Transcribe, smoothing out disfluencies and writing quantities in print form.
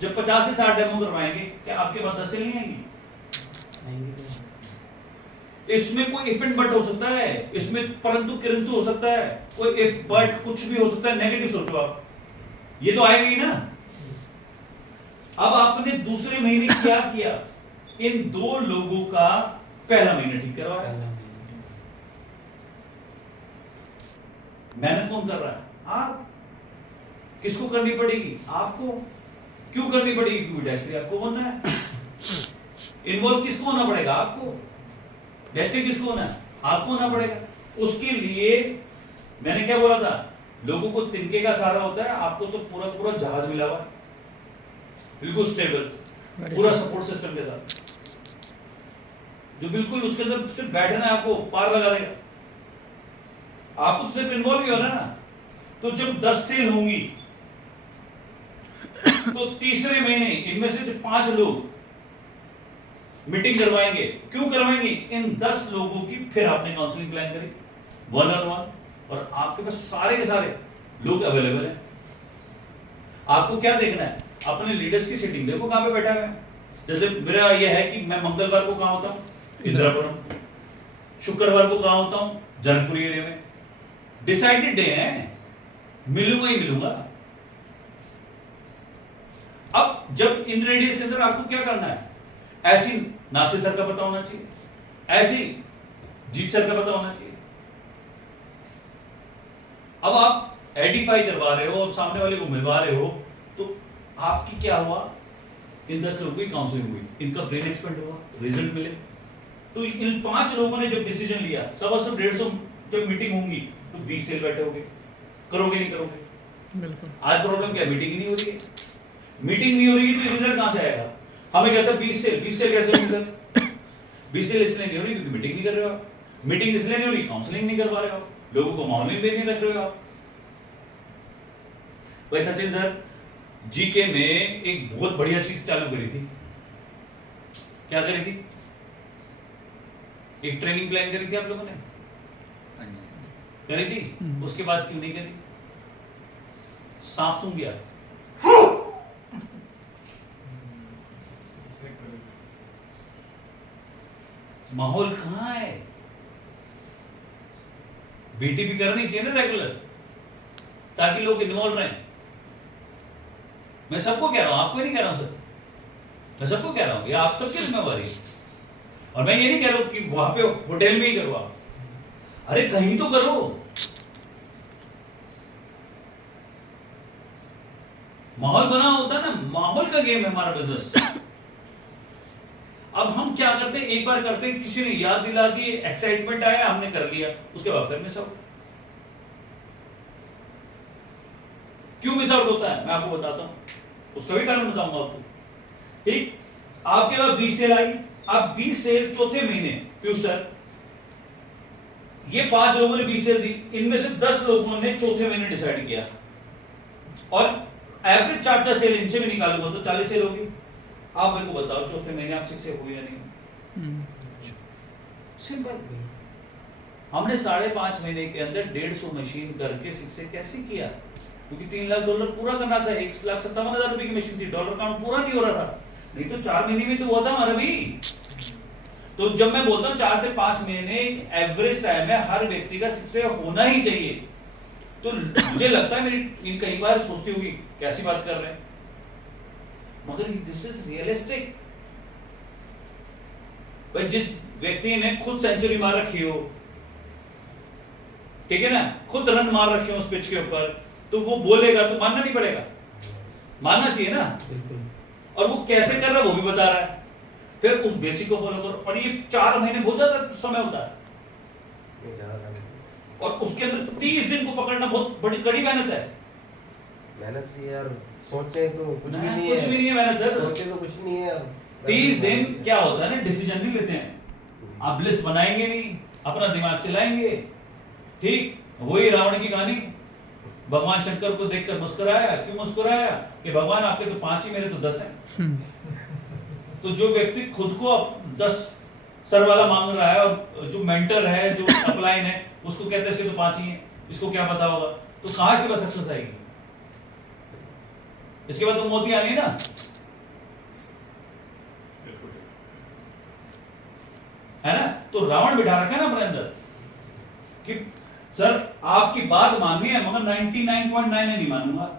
जब 50 से 60 डेमो करवाएंगे क्या आपके पास 10 से नहीं आएंगी? इसमें कोई इफ एंड बट हो सकता है, इसमें परंतु किंतु हो सकता है, कोई इफ बट कुछ भी हो सकता है। नेगेटिव सोचो आप, ये तो आएगा ही ना। अब आपने दूसरे महीने क्या किया? इन दो लोगों का पहला महीना ठीक करवाया। मेहनत कौन कर रहा है? आप। किसको करनी पड़ेगी? आपको। क्यों करनी पड़ेगी? क्योंकि डेस्टिनी आपको बनना है। इन्वॉल्व किसको होना पड़ेगा? आपको। डेस्टिनी किसको होना है? आपको होना पड़ेगा। उसके लिए मैंने क्या बोला था, लोगों को तिनके का सहारा होता है, आपको तो पूरा पूरा जहाज मिला हुआ है, बिल्कुल स्टेबल, पूरा सपोर्ट सिस्टम के साथ, जो बिल्कुल उसके अंदर सिर्फ बैठना है, आपको पार लगा देगा। आपको तो सिर्फ इन्वॉल्व ही होना है ना। तो जब 10 सेल होंगी तो तीसरे महीने इनमें से 5 लोग मीटिंग करवाएंगे। क्यों करवाएंगे? इन 10 लोगों की फिर आपने काउंसलिंग प्लान करी 1-on-1, और आपके पास सारे के सारे लोग अवेलेबल हैं। आपको क्या देखना है? अपने लीडर्स की सेटिंग देखो कहां पे बैठा है। जैसे मेरा यह है कि मैं मंगलवार को कहां होता हूं? इंदिरापुरम। शुक्रवार को कहां होता हूं? जनकपुरी एरिया में। डिसाइडेड डे है, मिलूंगा ही मिलूंगा। अब जब इन रेडियस के अंदर आपको क्या करना है? ऐसी नासिर सर का पता होना चाहिए, ऐसी जीत सर का पता होना चाहिए। अब आप एडिफाई करवा रहे हो और सामने वाले को मिलवा रहे हो, तो आपकी क्या हुआ? इन 10 लोगों की काउंसलिंग हुई, इनका ब्रेन एक्सपेंड हुआ, रिजल्ट मिले। तो इन 5 लोगों ने जब डिसीजन लिया, 150 जब मीटिंग होंगी तो 20 सेल बैठे होंगे। करोगे नहीं करोगे? बिल्कुल। आज प्रॉब्लम क्या है? मीटिंग ही नहीं हो रही है। मीटिंग नहीं हो रही है तो रिजल्ट कहां से आएगा? हमें कहता है 20 सेल कैसे होंगे सर? 20 सेल इसलिए नहीं हो रही क्योंकि मीटिंग नहीं कर रहे हो आप। मीटिंग इसलिए नहीं हो रही, काउंसलिंग नहीं कर पा रहे हो, लोगों को मॉर्निंग में नहीं रख रहे हो आप। भाई सचिन सर जीके में एक बहुत बढ़िया चीज चालू करी थी। क्या करी थी? एक ट्रेनिंग प्लान करी थी आप लोगों ने, करी थी। उसके बाद क्यों नहीं करी? सांप सूंघ गया। माहौल कहां है? बीटीपी करनी चाहिए ना रेगुलर, ताकि लोग इन्वॉल्व रहें। मैं सबको कह रहा हूं, आपको नहीं कह रहा हूं सर, मैं सबको कह रहा हूं, ये आप सबकी जिम्मेवारी है। और मैं ये नहीं कह रहा हूं कि वहां पे होटल में ही करो आप, अरे कहीं तो करो। माहौल बना होता है ना, माहौल का गेम है हमारा बिजनेस। अब हम क्या करते हैं, एक बार करते हैं, किसी ने याद दिला दी, एक्साइटमेंट आया, हमने कर लिया, उसके बाद फिर मिस आउट। क्यों मिस आउट होता है मैं आपको बताता हूं, उसका भी कारण बताऊंगा आपको। ठीक, आपके पास 20 सेल आई, आप 20 सेल चौथे महीने, क्यों सर ये 5 लोगों ने 20 सेल दी, इनमें से 10 लोगों ने चौथे महीने डिसाइड किया, और एवरेज 4-4 सेल इनसे भी निकालूंगा तो 40 सेल होगी। आप मेरे को बताओ चौथे महीने आप सक्सेस हुई या नहीं? सिंपल। हमने 5.5 महीने के अंदर 150 मशीन करके सक्सेस कैसे किया? क्योंकि $3 लाख पूरा करना था। 1,57,000 रुपए की मशीन थी, डॉलर काउंट पूरा नहीं हो रहा था, नहीं तो 4 महीने में तो हुआ था हमारा भी। तो जब मैं बोलता हूं 4 से 5 महीने एवरेज टाइम है, हर व्यक्ति का सक्सेस होना ही चाहिए। तो मुझे लगता है मेरी कई बार सोचती होगी कैसी बात कर रहे हैं, मगर दिस इज रियलिस्टिक। भाई जिस व्यक्ति ने खुद सेंचुरी मार रखी हो, ठीक है ना, खुद रन मार रखे हो उस पिच के ऊपर, तो वो बोलेगा तो मानना नहीं पड़ेगा, मानना चाहिए ना। और वो कैसे कर रहा है वो भी बता रहा है, फिर उस बेसिक को फॉलो करो। और ये 4 महीने बहुत ज्यादा समय होता है, और उसके अंदर 30 दिन को पकड़ना बहुत बड़ी कड़ी मेहनत है। मेहनत भी यार, सोचे तो कुछ भी नहीं है, कुछ भी नहीं है मेहनत सर, सोचे तो कुछ नहीं है। 30 दिन क्या होता है ना, डिसीजन नहीं लेते हैं आप, लिस्ट बनाएंगे नहीं, अपना दिमाग चलाएंगे। ठीक, वही रावण की कहानी, भगवान शंकर को देखकर मुस्कुराया। क्यों मुस्कुराया? कि भगवान आपके तो 5 ही, मेरे तो 10 हैं। तो जो व्यक्ति खुद को 10 सर वाला मांग रहा है, और जो मेंटर है, जो अपलाइन है, उसको कहते हैं इसके तो 5 ही हैं, इसको क्या पता होगा? तो कहां से बस सक्सेस आएगी? इसके बाद तो मोती आनी ना। है ना, तो रावण बिठा रखा है ना अपने अंदर कि सर आपकी बात माननी है मगर 99.9 नहीं मानूंगा।